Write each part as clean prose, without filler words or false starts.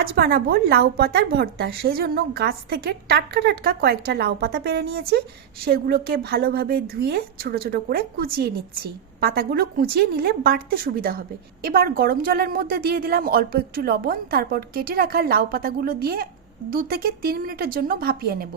আজ বানাবো লাউ পাতার ভর্তা। সেই জন্য গাছ থেকে টাটকা টাটকা কয়েকটা লাউ পাতা পেরে নিয়েছি। সেগুলোকে ভালোভাবে ধুয়ে ছোট ছোট করে কুচিয়ে নিচ্ছি। পাতাগুলো কুচিয়ে নিলে বাটতে সুবিধা হবে। এবার গরম জলের মধ্যে দিয়ে দিলাম অল্প একটু লবণ, তারপর কেটে রাখা লাউ পাতাগুলো দিয়ে 2 থেকে 3 মিনিটের জন্য ভাপিয়ে নেব।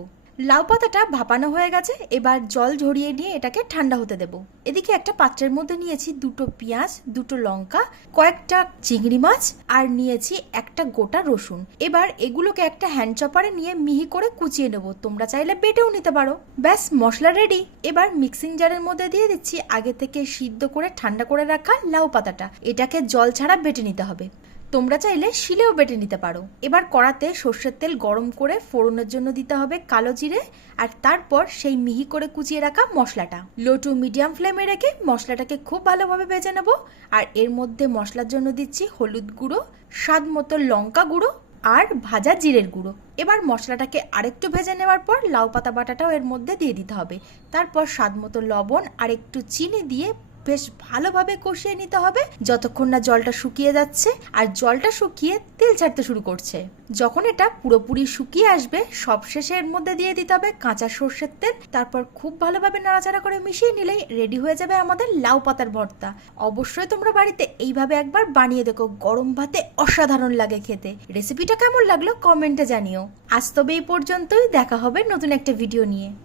লাউ পাতাটা ভাপানো হয়ে গেছে, এবার জল ঝরিয়ে নিয়ে এটাকে ঠান্ডা হতে দেব। এদিকে একটা পাত্রের মধ্যে নিয়েছি 2টো পেঁয়াজ, 2টো লঙ্কা, কয়েকটা চিংড়ি মাছ আর নিয়েছি একটা গোটা রসুন। এবার এগুলোকে একটা হ্যান্ড চপারে নিয়ে মিহি করে কুচিয়ে নেব। তোমরা চাইলে বেটেও নিতে পারো। ব্যাস, মশলা রেডি। এবার মিক্সিং জারের মধ্যে দিয়ে দিচ্ছি আগে থেকে সিদ্ধ করে ঠান্ডা করে রাখা লাউ পাতাটা। এটাকে জল ছাড়া বেটে নিতে হবে। তোমরা চাইলে শিলেও বেটে নিতে পারো। এবার কড়াতে সর্ষের তেল গরম করে ফোড়নের জন্য দিতে হবে কালো জিরে, আর তারপর সেই মিহি করে কুচিয়ে রাখা মশলাটা লো টু মিডিয়াম ফ্লেমে রেখে মশলাটাকে খুব ভালোভাবে ভেজে নেব। আর এর মধ্যে মশলার জন্য দিচ্ছি হলুদ গুঁড়ো, স্বাদ মতো লঙ্কা গুঁড়ো আর ভাজা জিরের গুঁড়ো। এবার মশলাটাকে আরেকটু ভেজে নেওয়ার পর লাউ পাতা বাটাটাও এর মধ্যে দিয়ে দিতে হবে। তারপর স্বাদ মতো লবণ আর একটু চিনি দিয়ে বেশ ভালোভাবে কষিয়ে নিতে হবে যতক্ষণ না জলটা শুকিয়ে যাচ্ছে আর জলটা শুকিয়ে তেল ছাড়তে শুরু করছে। যখন এটা পুরোপুরি শুকিয়ে আসবে সবশেষে এর মধ্যে দিয়ে দিতে হবে কাঁচা সর্ষের তেল। তারপর খুব ভালোভাবে নাড়াচাড়া করে মিশিয়ে নিলেই রেডি হয়ে যাবে আমাদের লাউ পাতার ভর্তা। অবশ্যই তোমরা বাড়িতে এইভাবে একবার বানিয়ে দেখো, গরম ভাতে অসাধারণ লাগে খেতে। রেসিপিটা কেমন লাগলো কমেন্টে জানিও। আজ তবে এই পর্যন্তই, দেখা হবে নতুন একটা ভিডিও নিয়ে।